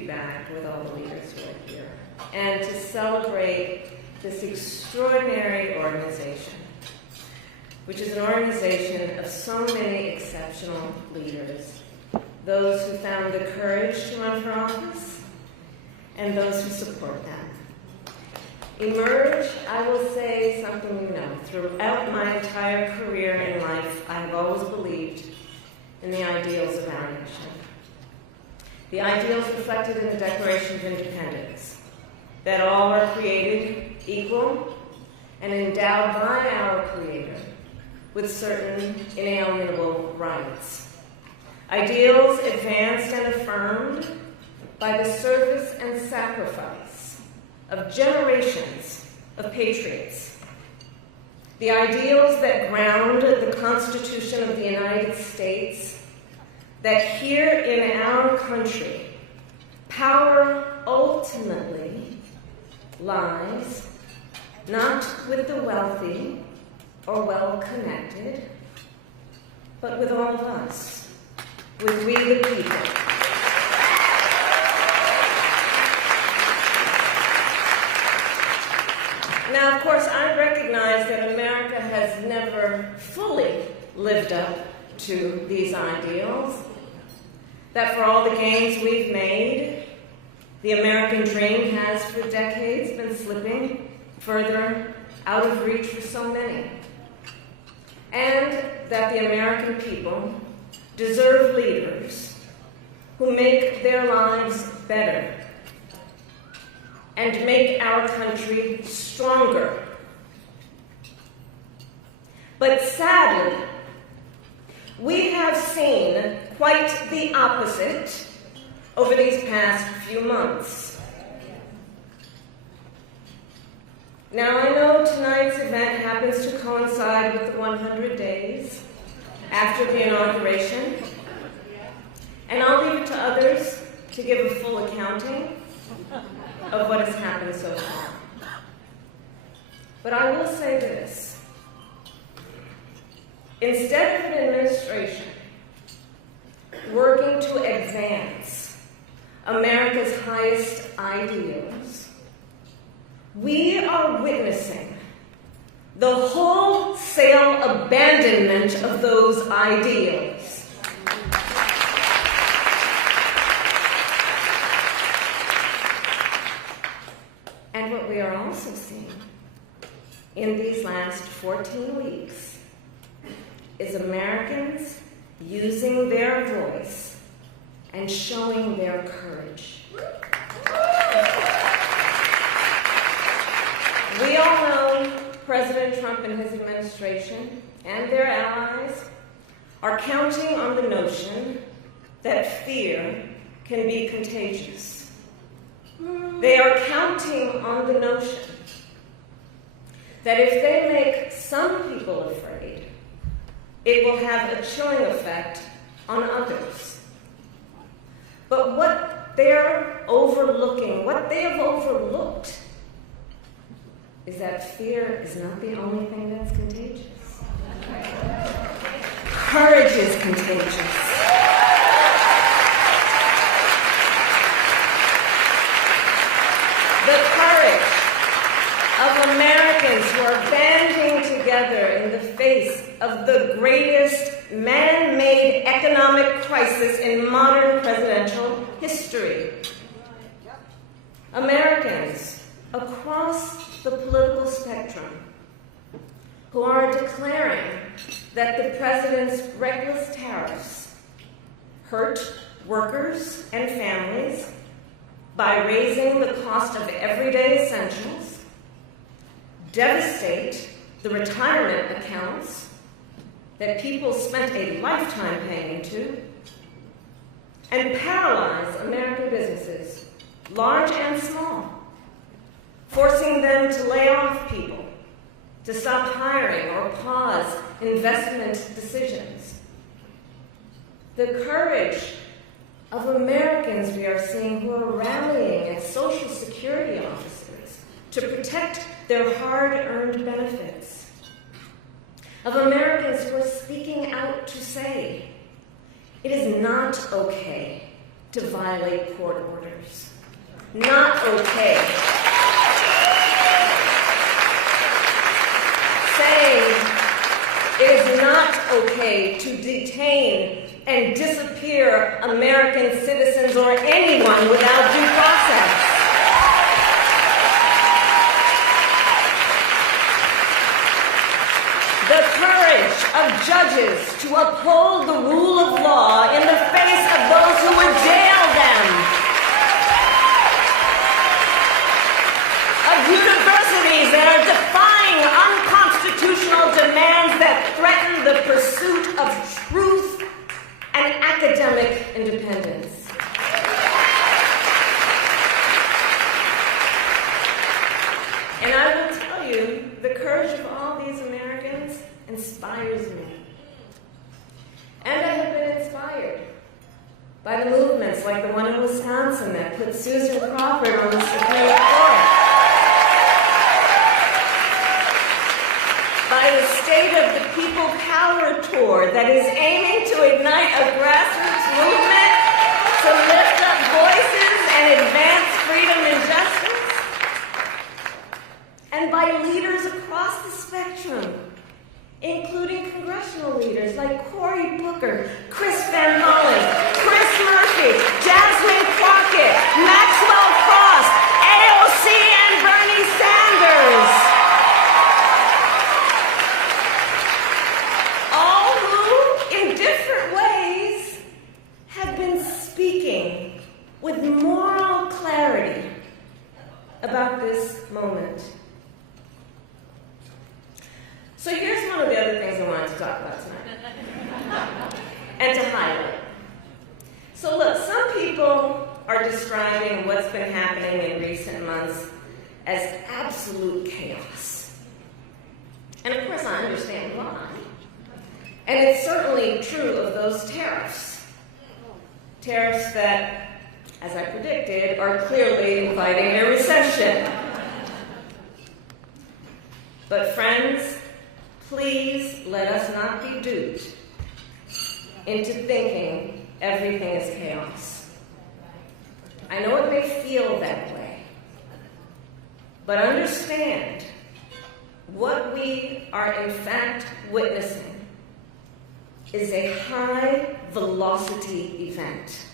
be back with all the leaders who are here and to celebrate this extraordinary organization, which is an organization of so many exceptional leaders, those who found the courage to run for office and those who support them. Emerge, I will say something you know. Throughout my entire career in life, I have always believed in the ideals of our nation. The ideals reflected in the Declaration of Independence, that all are created equal and endowed by our Creator with certain inalienable rights. Ideals advanced and affirmed by the service and sacrifice of generations of patriots. The ideals that ground the Constitution of the United States, that here in our country, power ultimately lies not with the wealthy or well-connected, but with all of us, with we the people. Now, of course, I recognize that America has never fully lived up to these ideals, that for all the gains we've made, the American dream has for decades been slipping further out of reach for so many, and that the American people deserve leaders who make their lives better and make our country stronger. But sadly, we have seen quite the opposite over these past few months. Now, I know tonight's event happens to coincide with the 100 days after the inauguration, and I'll leave it to others to give a full accounting of what has happened so far. But I will say this. Instead of an administration working to advance America's highest ideals, we are witnessing the wholesale abandonment of those ideals. And what we are also seeing in these last 14 weeks is Americans using their voice and showing their courage. We all know President Trump and his administration and their allies are counting on the notion that fear can be contagious. They are counting on the notion that if they make some people afraid, it will have a chilling effect on others. But what they're overlooking, what they have overlooked, is that fear is not the only thing that's contagious. Courage is contagious. The courage of Americans who are banding together in the face of the greatest man-made economic crisis in modern presidential history. Americans across the political spectrum who are declaring that the president's reckless tariffs hurt workers and families by raising the cost of everyday essentials, devastate the retirement accounts that people spent a lifetime paying into, and paralyze American businesses, large and small, forcing them to lay off people, to stop hiring or pause investment decisions. The courage of Americans we are seeing who are rallying as Social Security officers to protect their hard-earned benefits. Of Americans who are speaking out to say, it is not okay to violate court orders. Not okay. Saying it is not okay to detain and disappear American citizens or anyone without due process. The courage of judges to uphold the rule of law in the face of those who would jail them. Of universities that are defying unconstitutional demands that threaten the pursuit of truth and academic independence. And I will tell you, the courage of all these Americans inspires me. And I have been inspired by the movements like the one in Wisconsin that put Susan Crawford on the Supreme Court. By the State of the People Power Tour that is aiming to ignite a grassroots movement to lift up voices and advance freedom and justice. And by leaders across the spectrum, including congressional leaders like Cory Booker, Chris Van Hollen, Chris Murphy, Jasmine Crockett, Maxwell Frost, AOC, and Bernie Sanders. All who, in different ways, have been speaking with moral clarity about this moment. So here's one of the other things I wanted to talk about tonight, and to highlight. So look, some people are describing what's been happening in recent months as absolute chaos. And of course I understand why. And it's certainly true of those tariffs. Tariffs that, as I predicted, are clearly inviting a recession. But friends, please let us not be duped into thinking everything is chaos. I know it may feel that way, but understand what we are in fact witnessing is a high-velocity event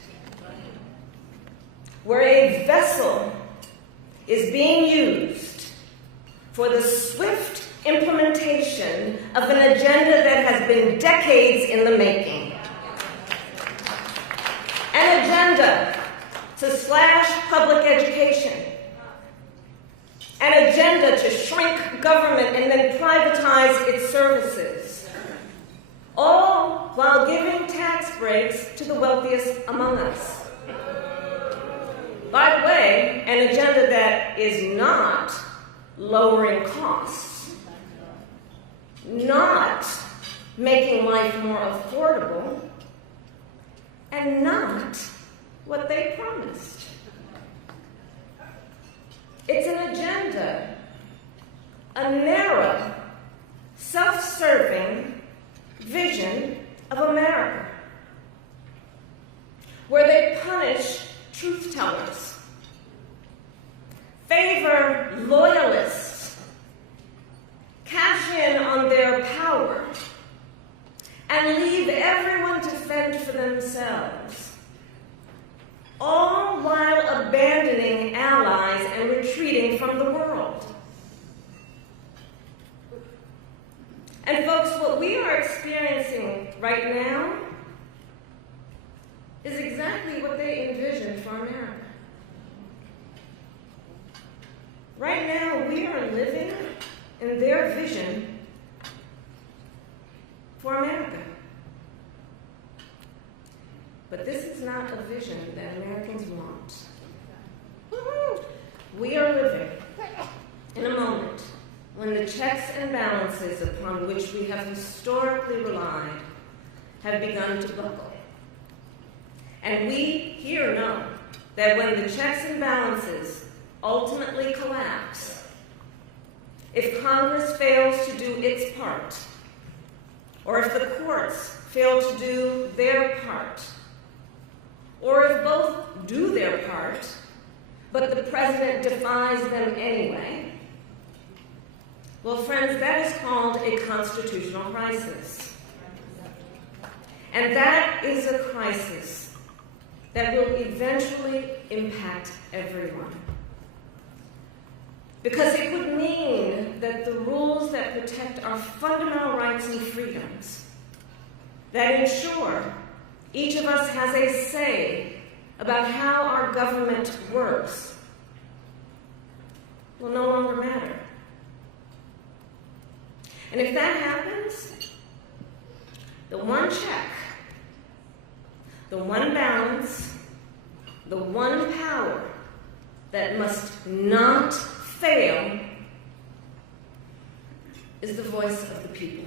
where a vessel is being used for the swift implementation of an agenda that has been decades in the making. An agenda to slash public education. An agenda to shrink government and then privatize its services. All while giving tax breaks to the wealthiest among us. By the way, an agenda that is not lowering costs. Not making life more affordable, and not what they promised. It's an agenda, a narrow, self-serving vision of America, where they punish truth-tellers, favor loyalists, cash in on their power, and leave everyone to fend for themselves, all while abandoning allies and retreating from the world. And folks, what we are experiencing right now is exactly what they envisioned for America. Right now, we are living in their vision for America. But this is not a vision that Americans want. Woo-hoo! We are living in a moment when the checks and balances upon which we have historically relied have begun to buckle. And we here know that when the checks and balances ultimately collapse, if Congress fails to do its part, or if the courts fail to do their part, or if both do their part, but the president defies them anyway, well, friends, that is called a constitutional crisis. And that is a crisis that will eventually impact everyone. Because it would mean that the rules that protect our fundamental rights and freedoms, that ensure each of us has a say about how our government works, will no longer matter. And if that happens, the one check, the one balance, the one power that must not fail is the voice of the people.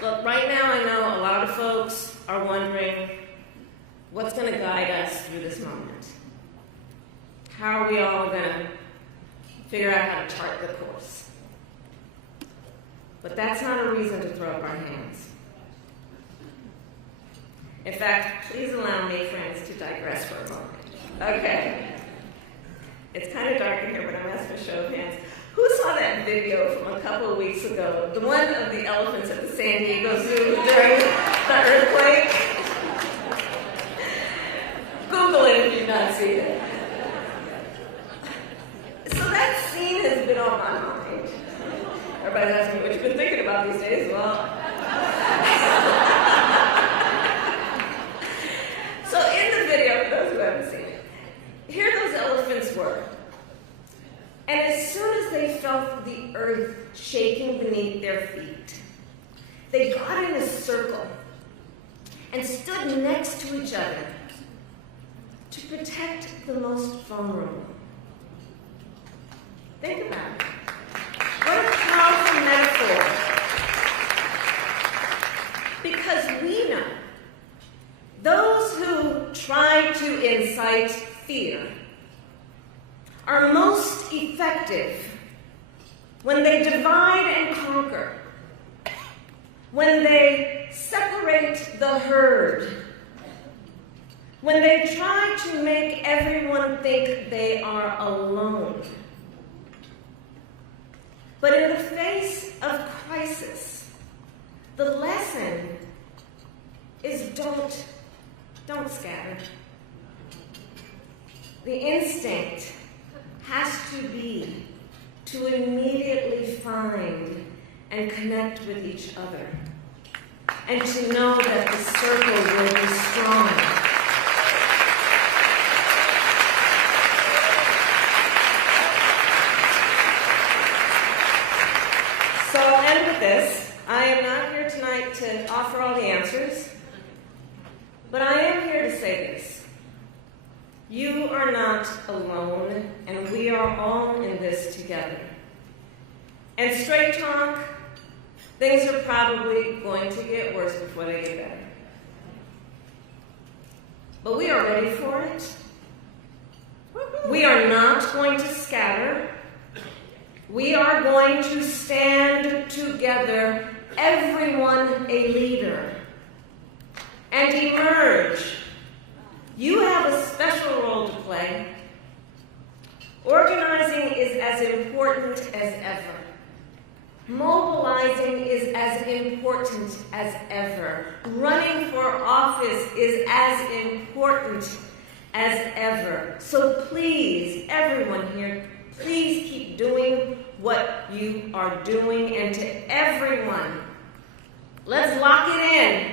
Look, right now I know a lot of folks are wondering what's going to guide us through this moment. How are we all going to figure out how to chart the course? But that's not a reason to throw up our hands. In fact, please allow me, friends, to digress for a moment. Okay. It's kind of dark in here, but I'm asking a show of hands. Who saw that video from a couple of weeks ago? The one of the elephants at the San Diego Zoo during the earthquake? Google it if you've not seen it. So that scene has been on my mind. Everybody's asking me what you've been thinking about these days. Well, so in the video, for those who haven't seen it, here those elephants were. And as soon as they felt the earth shaking beneath their feet, they got in a circle and stood next to each other to protect the most vulnerable. Think about it. What a powerful metaphor. Because we know those who try to incite fear are most effective when they divide and conquer, when they separate the herd, when they try to make everyone think they are alone. But in the face of crisis, the lesson is don't scatter. The instinct has to be to immediately find and connect with each other, and to know that the circle will be strong. So I'll end with this. I am not here tonight to offer all the answers, but I am here to say this. You are not alone, and we are all in this together. And straight talk, things are probably going to get worse before they get better. But we are ready for it. We are not going to scatter. We are going to stand together, everyone a leader, and emerge. You have a special role to play. Organizing is as important as ever. Mobilizing is as important as ever. Running for office is as important as ever. So please, everyone here, please keep doing what you are doing. And to everyone, let's lock it in.